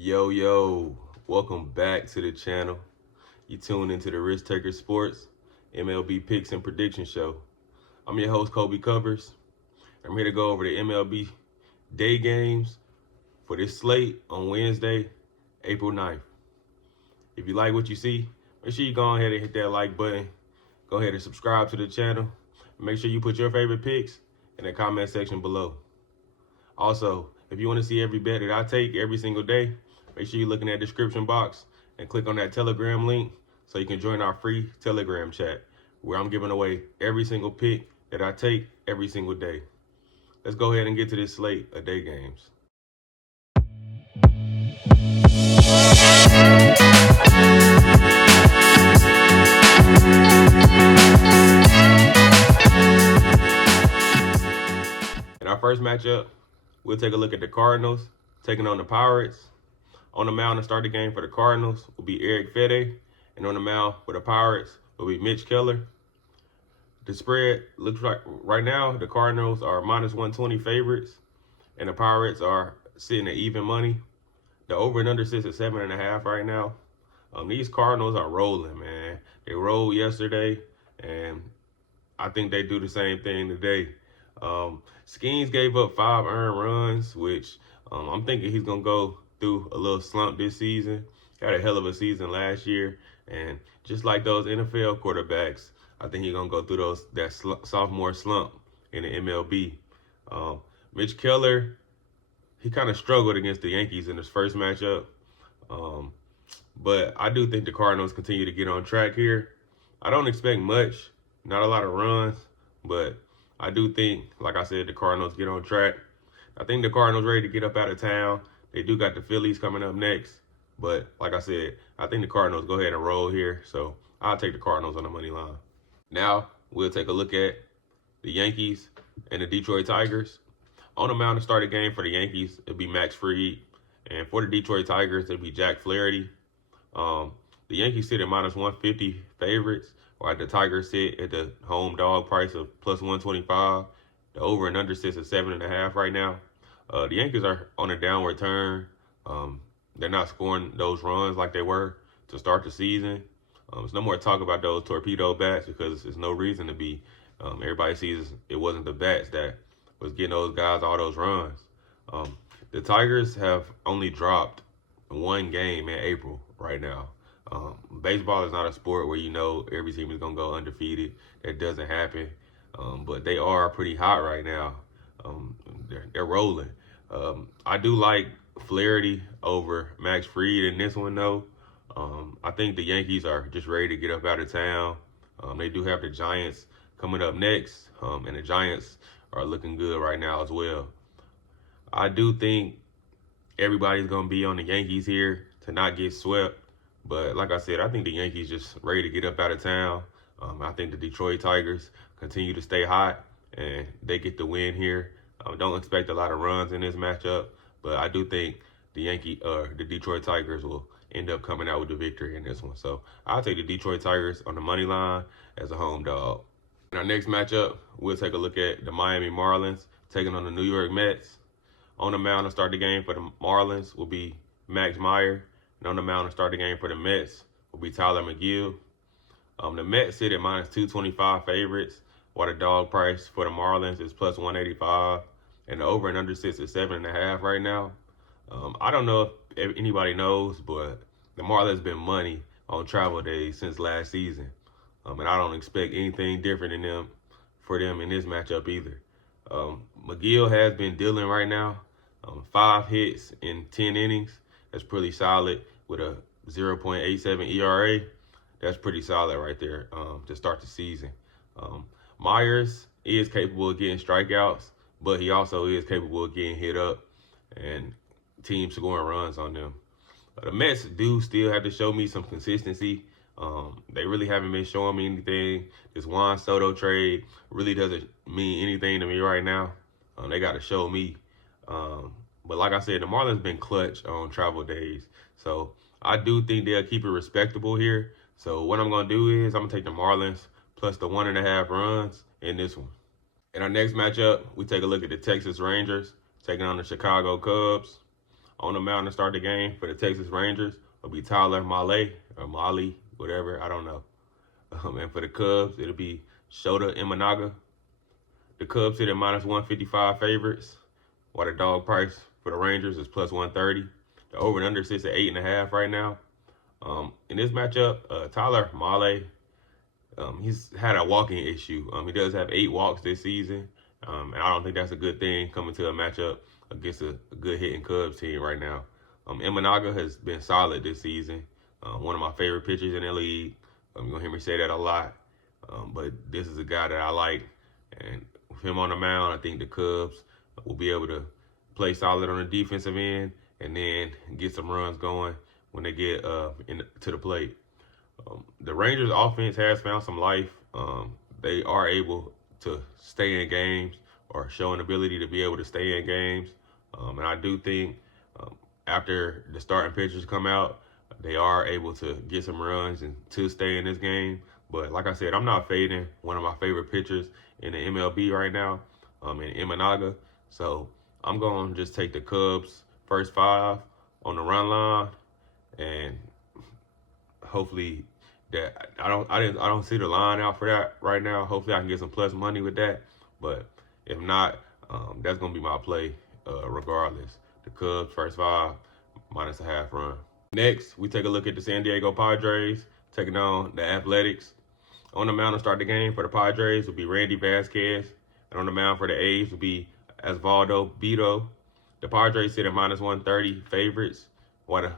Yo, welcome back to the channel. You tuned into the Risk Taker Sports MLB Picks and Prediction Show. I'm your host, Colby Covers. I'm here to go over the MLB day games for this slate on Wednesday, April 9th. If you like what you see, make sure you go ahead and hit that like button. Go ahead and subscribe to the channel. Make sure you put your favorite picks in the comment section below. Also, if you want to see every bet that I take every single day, make sure you look in that description box and click on that Telegram link so you can join our free Telegram chat where I'm giving away every single pick that I take every single day. Let's go ahead and get to this slate of day games. In our first matchup, we'll take a look at the Cardinals taking on the Pirates. On the mound to start the game for the Cardinals will be Eric Fede, and on the mound for the Pirates will be Mitch Keller. The spread looks like right now the Cardinals are minus 120 favorites, and the Pirates are sitting at even money. The over and under sits at 7.5 right now. These Cardinals are rolling, man. They rolled yesterday, and I think they do the same thing today. Skeens gave up 5 earned runs, which I'm thinking he's going to go through a little slump this season. Had a hell of a season last year, and just like those NFL quarterbacks, I think he's going to go through that sophomore slump in the MLB. Mitch Keller, he kind of struggled against the Yankees in his first matchup, but I do think the Cardinals continue to get on track here. I don't expect much, not a lot of runs, but I do think, like I said, the Cardinals get on track. I think the Cardinals ready to get up out of town. They do got the Phillies coming up next. But like I said, I think the Cardinals go ahead and roll here. So I'll take the Cardinals on the money line. Now we'll take a look at the Yankees and the Detroit Tigers. On the mound to start the game for the Yankees, it'll be Max Fried. And for the Detroit Tigers, it'll be Jack Flaherty. The Yankees sit at minus 150 favorites, while the Tigers sit at the home dog price of plus 125. The over and under sits at 7.5 right now. The Yankees are on a downward turn. They're not scoring those runs like they were to start the season. There's no more talk about those torpedo bats because there's no reason to be. Everybody sees it wasn't the bats that was getting those guys all those runs. The Tigers have only dropped one game in April right now. Baseball is not a sport where you know every team is going to go undefeated. That doesn't happen. But they are pretty hot right now. They're rolling. I do like Flaherty over Max Fried in this one, though. I think the Yankees are just ready to get up out of town. They do have the Giants coming up next, and the Giants are looking good right now as well. I do think everybody's going to be on the Yankees here to not get swept. But like I said, I think the Yankees just ready to get up out of town. I think the Detroit Tigers continue to stay hot, and they get the win here. Don't expect a lot of runs in this matchup, but I do think the Detroit Tigers will end up coming out with the victory in this one. So I'll take the Detroit Tigers on the money line as a home dog. In our next matchup, we'll take a look at the Miami Marlins taking on the New York Mets. On the mound to start the game for the Marlins will be Max Meyer, and on the mound to start the game for the Mets will be Tyler McGill. The Mets sit at minus 225 favorites, while the dog price for the Marlins is plus 185, and the over and under sits at 7.5 right now. I don't know if anybody knows, but the Marlins been money on travel days since last season, and I don't expect anything different for them in this matchup either. McGill has been dealing right now, 5 hits in 10 innings. That's pretty solid with a 0.87 ERA. That's pretty solid right there to start the season. Myers is capable of getting strikeouts, but he also is capable of getting hit up and teams scoring runs on them. The Mets do still have to show me some consistency. They really haven't been showing me anything. This Juan Soto trade really doesn't mean anything to me right now. They got to show me. But like I said, the Marlins been clutch on travel days. So I do think they'll keep it respectable here. So what I'm going to do is I'm going to take the Marlins plus the 1.5 runs in this one. In our next matchup, we take a look at the Texas Rangers taking on the Chicago Cubs. On the mound to start the game for the Texas Rangers will be Tyler Mahle, or Molly, whatever, I don't know. And for the Cubs, it'll be Shota Imanaga. The Cubs sit at -155 favorites, while the dog price for the Rangers is +130. The over and under sits at 8.5 right now. In this matchup, Tyler Mahle, he's had a walking issue. He does have 8 walks this season, and I don't think that's a good thing coming to a matchup against a good hitting Cubs team right now. Imanaga has been solid this season. One of my favorite pitchers in the league. You're going to hear me say that a lot. But this is a guy that I like. And with him on the mound, I think the Cubs will be able to play solid on the defensive end and then get some runs going when they get to the plate. The Rangers offense has found some life. They are able to stay in games or show an ability to be able to stay in games. And I do think after the starting pitchers come out, they are able to get some runs and to stay in this game. But like I said, I'm not fading one of my favorite pitchers in the MLB right now, in Imanaga. So I'm going to just take the Cubs first 5 on the run line, and hopefully that I don't see the line out for that right now. Hopefully I can get some plus money with that. But if not, that's going to be my play regardless. The Cubs first 5 -0.5 run. Next, we take a look at the San Diego Padres taking on the Athletics. On the mound to start the game for the Padres will be Randy Vasquez. And on the mound for the A's will be Osvaldo Bido. The Padres sit at -130 favorites, while the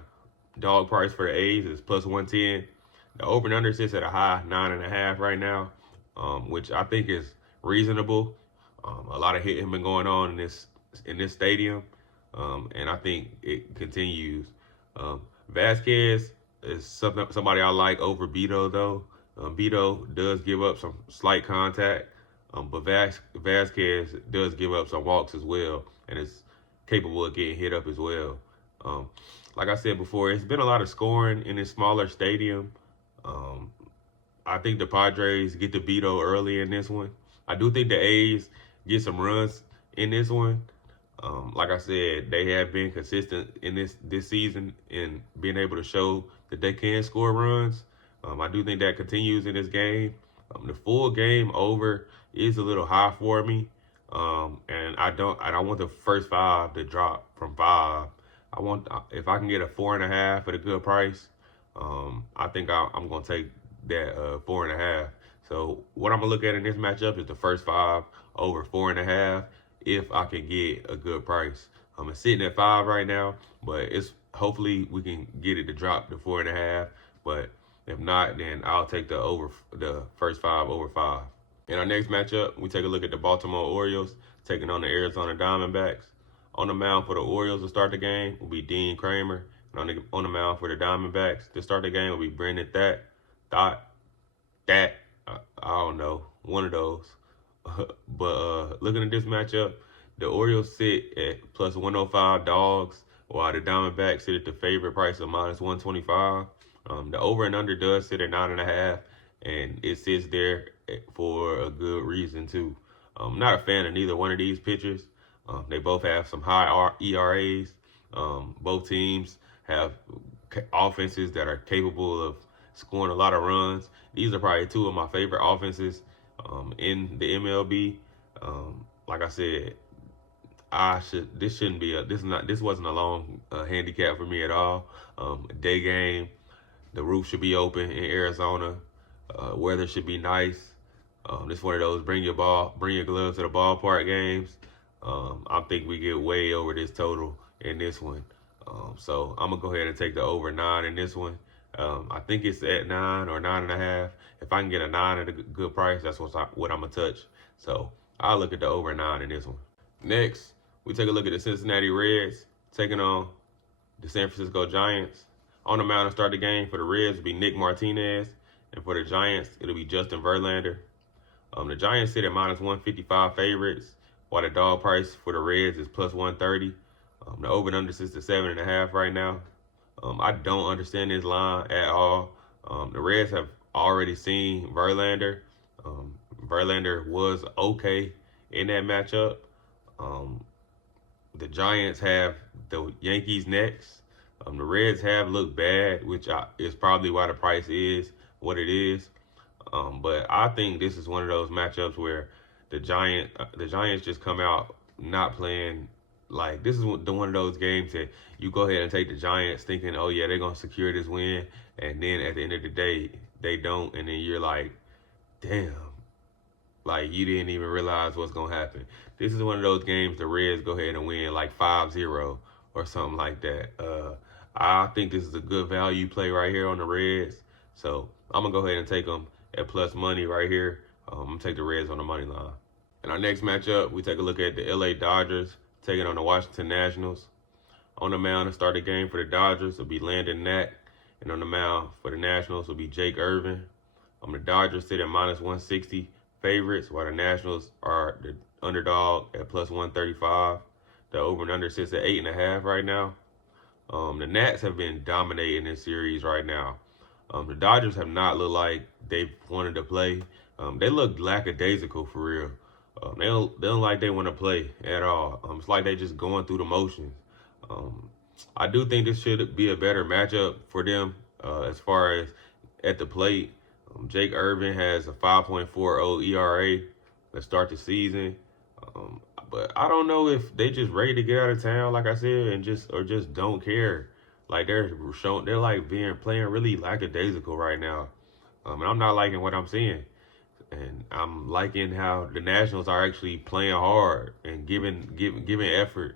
dog price for the A's is +110. The over and under sits at a high 9.5 right now, which I think is reasonable. A lot of hitting been going on in this stadium, and I think it continues. Vasquez is somebody I like over Bido, though. Bido does give up some slight contact, but Vasquez does give up some walks as well, and is capable of getting hit up as well. Like I said before, it's been a lot of scoring in this smaller stadium. I think the Padres get to Bido early in this one. I do think the A's get some runs in this one. Like I said, they have been consistent in this season in being able to show that they can score runs. I do think that continues in this game. The full game over is a little high for me, and I don't want the first 5 to drop from 5. If I can get a 4.5 at a good price, I think I'm gonna take that 4.5. So what I'm gonna look at in this matchup is the first 5 over 4.5. If I can get a good price. It's sitting at 5 right now, but hopefully we can get it to drop to 4.5. But if not, then I'll take the first 5 over 5. In our next matchup, we take a look at the Baltimore Orioles taking on the Arizona Diamondbacks. On the mound for the Orioles to start the game will be Dean Kramer, and on the mound for the Diamondbacks to start the game will be Brendan I don't know, one of those. But looking at this matchup, the Orioles sit at +105 dogs, while the Diamondbacks sit at the favorite price of -125. The over and under does sit at 9.5, and it sits there for a good reason too. I'm not a fan of neither one of these pitchers. They both have some high ERAs. Both teams have offenses that are capable of scoring a lot of runs. These are probably 2 of my favorite offenses in the MLB. Like I said, this wasn't a long handicap for me at all. Day game, the roof should be open in Arizona. Weather should be nice. This one of those bring your gloves to the ballpark games. I think we get way over this total in this one. So I'm gonna go ahead and take the over 9 in this one. I think it's at 9 or 9.5. If I can get a 9 at a good price, that's what I'm gonna touch. So I'll look at the over 9 in this one. Next, we take a look at the Cincinnati Reds taking on the San Francisco Giants. On the mound to start the game for the Reds will be Nick Martinez, and for the Giants, it'll be Justin Verlander. The Giants sit at -155 favorites, while the dog price for the Reds is +130. The over and under sits at 7.5 right now. I don't understand this line at all. The Reds have already seen Verlander. Verlander was okay in that matchup. The Giants have the Yankees next. The Reds have looked bad, which is probably why the price is what it is. But I think this is one of those matchups where the Giants just come out not playing. Like, this is one of those games that you go ahead and take the Giants thinking, oh yeah, they're gonna secure this win, and then at the end of the day they don't, and then you're like, damn, like you didn't even realize what's gonna happen. This is one of those games the Reds go ahead and win like 5-0 or something like that. I think this is a good value play right here on the Reds, so I'm gonna go ahead and take them at plus money right here. I'm gonna take the Reds on the money line. In our next matchup, we take a look at the LA Dodgers taking on the Washington Nationals. On the mound to start the game for the Dodgers will be Landon Knack, and on the mound for the Nationals will be Jake Irvin. The Dodgers sit at minus 160 favorites, while the Nationals are the underdog at plus 135. The over and under sits at 8.5 right now. The Nats have been dominating this series right now. The Dodgers have not looked like they've wanted to play. They look lackadaisical for real. They don't like they want to play at all. It's like they just going through the motions. I do think this should be a better matchup for them as far as at the plate. Jake Irvin has a 5.40 ERA to start the season. But I don't know if they just ready to get out of town, like I said, and just don't care. Like they're like playing really lackadaisical right now. And I'm not liking what I'm seeing. And I'm liking how the Nationals are actually playing hard and giving effort.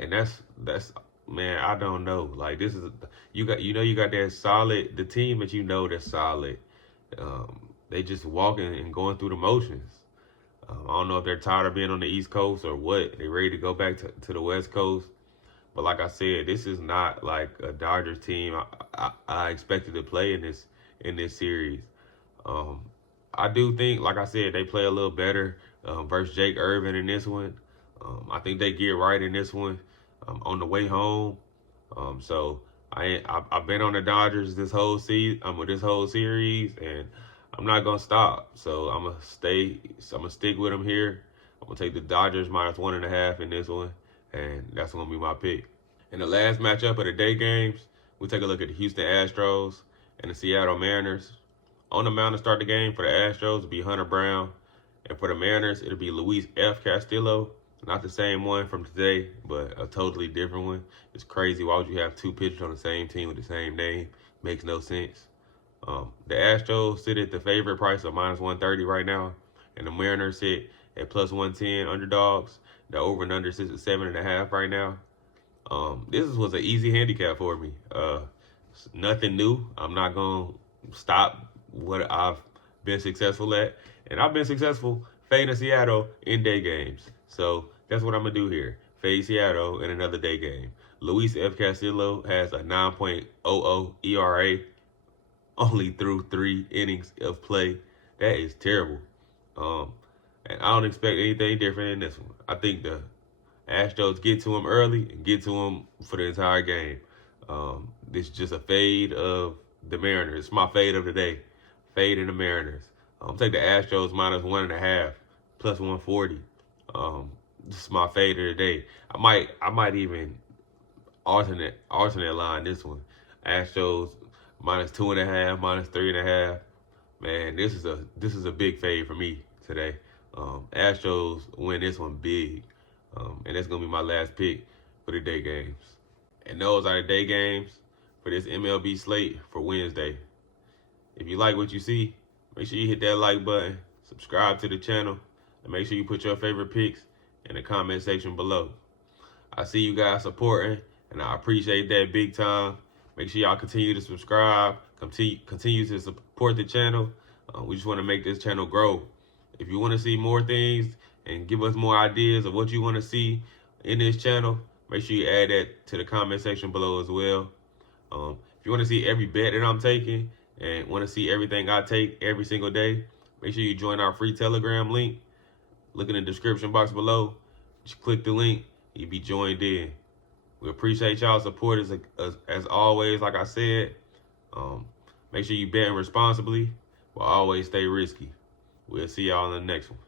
And that's man, I don't know. Like this is you got that solid the team that that's solid. They just walking and going through the motions. I don't know if they're tired of being on the East Coast or what. They ready to go back to the West Coast. But like I said, this is not like a Dodgers team I expected to play in this series. I do think, like I said, they play a little better versus Jake Irvin in this one. I think they get right in this one on the way home. So I've been on the Dodgers this whole season, with this whole series, and I'm not gonna stop. So I'm gonna stick with them here. I'm gonna take the Dodgers minus 1.5 in this one, and that's gonna be my pick. In the last matchup of the day games, we take a look at the Houston Astros and the Seattle Mariners. On the mound to start the game for the Astros will be Hunter Brown, and for the Mariners it'll be Luis F. Castillo. Not the same one from today, but a totally different one. It's crazy. Why would you have two pitchers on the same team with the same name? Makes no sense. The Astros sit at the favorite price of minus 130 right now, and the Mariners sit at plus 110 underdogs. The over and under sits at 7.5 right now. This was an easy handicap for me. Nothing new. I'm not gonna stop what I've been successful at, and I've been successful fading Seattle in day games. So that's what I'm gonna do here. Fade Seattle in another day game. Luis F. Castillo has a 9.00 ERA only through 3 innings of play. That is terrible. And I don't expect anything different in this one. I think the Astros get to him early and get to him for the entire game. This is just a fade of the Mariners. It's my fade of the day. Fade in the Mariners. Take the Astros minus 1.5, plus 140. This is my fade of the day. I might even alternate line this one. Astros minus 2.5, minus 3.5. Man, this is a big fade for me today. Astros win this one big. And that's gonna be my last pick for the day games. And those are the day games for this MLB slate for Wednesday. If you like what you see, make sure you hit that like button, subscribe to the channel, and make sure you put your favorite picks in the comment section below. I see you guys supporting, and I appreciate that big time. Make sure y'all continue to subscribe, continue to support the channel. We just want to make this channel grow. If you want to see more things and give us more ideas of what you want to see in this channel, make sure you add that to the comment section below as well. If you want to see every bet that I'm taking and want to see everything I take every single day, make sure you join our free Telegram link. Look in the description box below. Just click the link. You'll be joined in. We appreciate y'all's support as always. Like I said, make sure you bet responsibly, but always stay risky. We'll see y'all in the next one.